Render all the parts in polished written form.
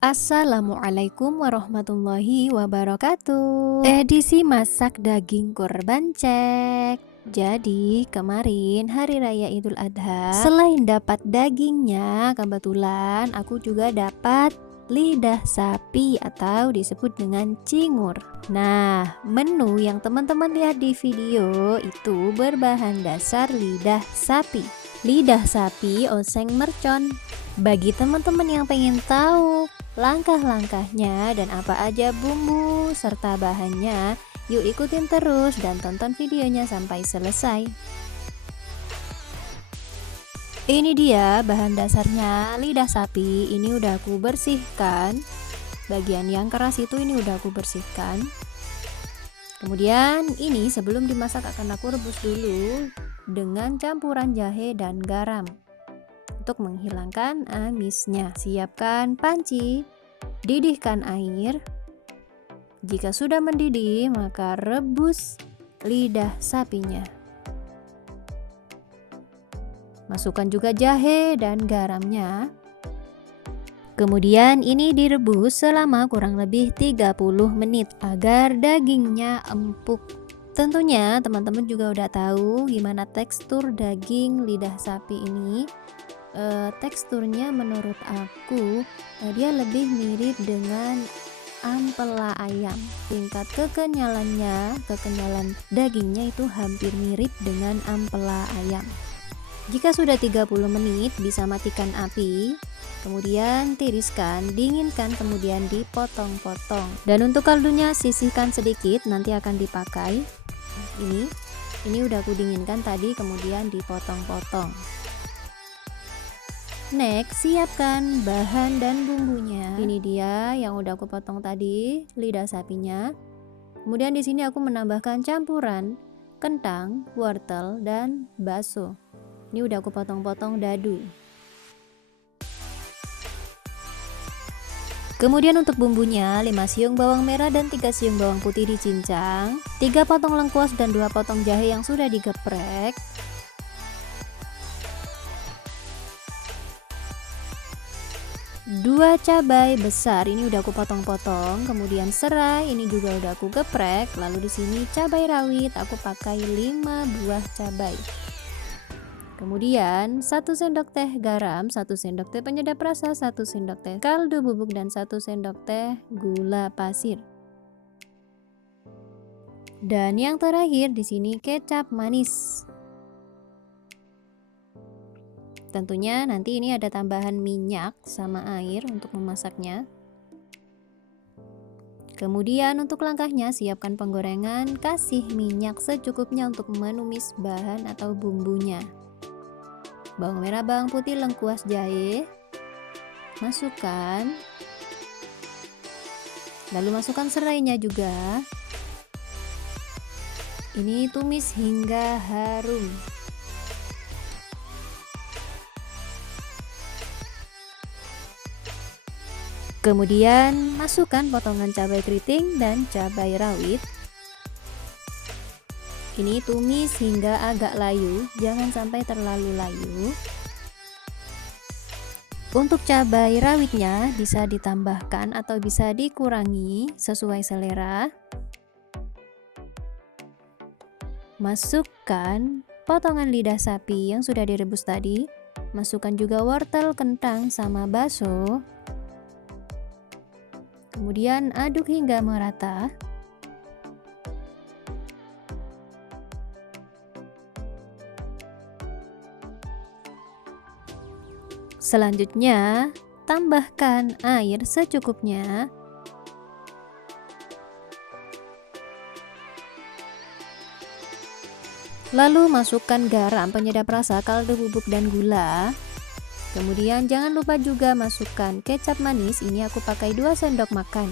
Assalamualaikum warahmatullahi wabarakatuh. Edisi masak daging kurban cek. Jadi kemarin hari raya Idul Adha, selain dapat dagingnya, kebetulan aku juga dapat lidah sapi atau disebut dengan cingur. Nah, menu yang teman-teman lihat di video itu berbahan dasar lidah sapi. Lidah sapi oseng mercon. Bagi teman-teman yang pengen tahu langkah-langkahnya dan apa aja bumbu serta bahannya, yuk ikutin terus dan tonton videonya sampai selesai. Ini dia bahan dasarnya lidah sapi. Ini udah aku bersihkan. Bagian yang keras itu ini udah aku bersihkan. Kemudian ini sebelum dimasak akan aku rebus dulu dengan campuran jahe dan garam untuk menghilangkan amisnya. Siapkan panci, didihkan air. Jika sudah mendidih, maka rebus lidah sapinya. Masukkan juga jahe dan garamnya. Kemudian ini direbus selama kurang lebih 30 menit agar dagingnya empuk. Tentunya teman-teman juga udah tahu gimana tekstur daging lidah sapi ini. Teksturnya menurut aku dia lebih mirip dengan ampela ayam. Tingkat kekenyalan dagingnya itu hampir mirip dengan ampela ayam. Jika sudah 30 menit bisa matikan api. Kemudian tiriskan, dinginkan, kemudian dipotong-potong. Dan untuk kaldunya sisihkan sedikit, nanti akan dipakai. Ini udah aku dinginkan tadi, kemudian dipotong-potong. Next, siapkan bahan dan bumbunya. Ini dia yang udah aku potong tadi, lidah sapinya. Kemudian di sini aku menambahkan campuran kentang, wortel, dan bakso. Ini udah aku potong-potong dadu. Kemudian untuk bumbunya 5 siung bawang merah dan 3 siung bawang putih dicincang, 3 potong lengkuas dan 2 potong jahe yang sudah digeprek. 2 cabai besar, ini udah aku potong-potong. Kemudian serai, ini juga udah aku geprek. Lalu di sini cabai rawit, aku pakai 5 buah cabai. Kemudian 1 sendok teh garam, 1 sendok teh penyedap rasa, 1 sendok teh kaldu bubuk, dan 1 sendok teh gula pasir. Dan yang terakhir di sini kecap manis. Tentunya nanti ini ada tambahan minyak sama air untuk memasaknya. Kemudian untuk langkahnya siapkan penggorengan, kasih minyak secukupnya untuk menumis bahan atau bumbunya. Bawang merah, bawang putih, lengkuas, jahe. Masukkan. Lalu masukkan serainya juga. Ini tumis hingga harum. Kemudian masukkan potongan cabai keriting dan cabai rawit. Ini tumis hingga agak layu, jangan sampai terlalu layu. Untuk cabai rawitnya bisa ditambahkan atau bisa dikurangi sesuai selera. Masukkan potongan lidah sapi yang sudah direbus tadi. Masukkan juga wortel, kentang, sama bakso. Kemudian aduk hingga merata. Selanjutnya, tambahkan air secukupnya. Lalu masukkan garam, penyedap rasa, kaldu bubuk, dan gula. Kemudian jangan lupa juga masukkan kecap manis, ini aku pakai 2 sendok makan.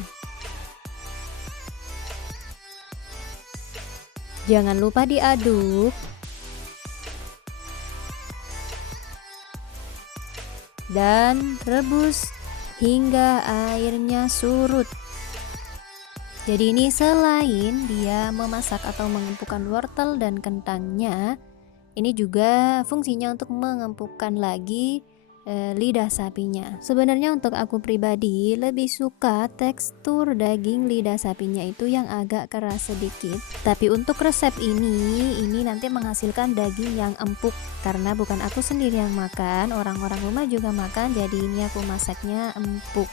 Jangan lupa diaduk. Dan rebus hingga airnya surut. Jadi ini selain dia memasak atau mengempukkan wortel dan kentangnya, ini juga fungsinya untuk mengempukkan lagi lidah sapinya. Sebenarnya untuk aku pribadi lebih suka tekstur daging lidah sapinya itu yang agak keras sedikit. Tapi untuk resep ini nanti menghasilkan daging yang empuk karena bukan aku sendiri yang makan, orang-orang rumah juga makan, jadi ini aku masaknya empuk.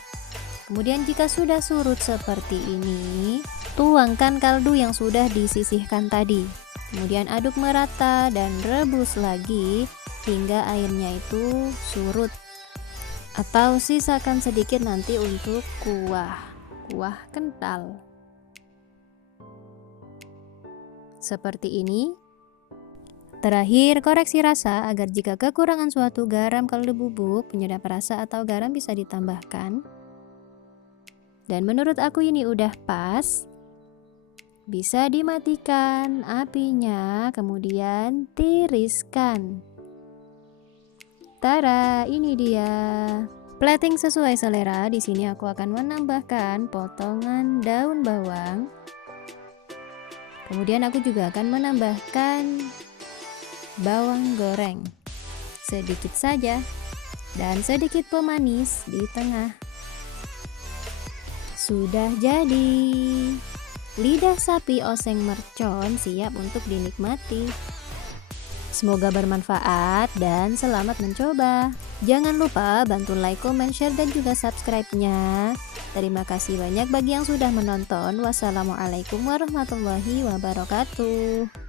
Kemudian jika sudah surut seperti ini, tuangkan kaldu yang sudah disisihkan tadi. Kemudian aduk merata dan rebus lagi hingga airnya itu surut, atau sisakan sedikit nanti untuk kuah kental seperti ini. Terakhir, koreksi rasa agar jika kekurangan suatu garam, kaldu bubuk, penyedap rasa atau garam bisa ditambahkan. Dan menurut aku ini udah pas. Bisa dimatikan apinya, kemudian tiriskan. Tara, ini dia. Plating sesuai selera. Di sini aku akan menambahkan potongan daun bawang. Kemudian aku juga akan menambahkan bawang goreng sedikit saja dan sedikit pemanis di tengah. Sudah jadi. Lidah sapi oseng mercon siap untuk dinikmati. Semoga bermanfaat dan selamat mencoba. Jangan lupa bantu like, comment, share, dan juga subscribe-nya. Terima kasih banyak bagi yang sudah menonton. Wassalamualaikum warahmatullahi wabarakatuh.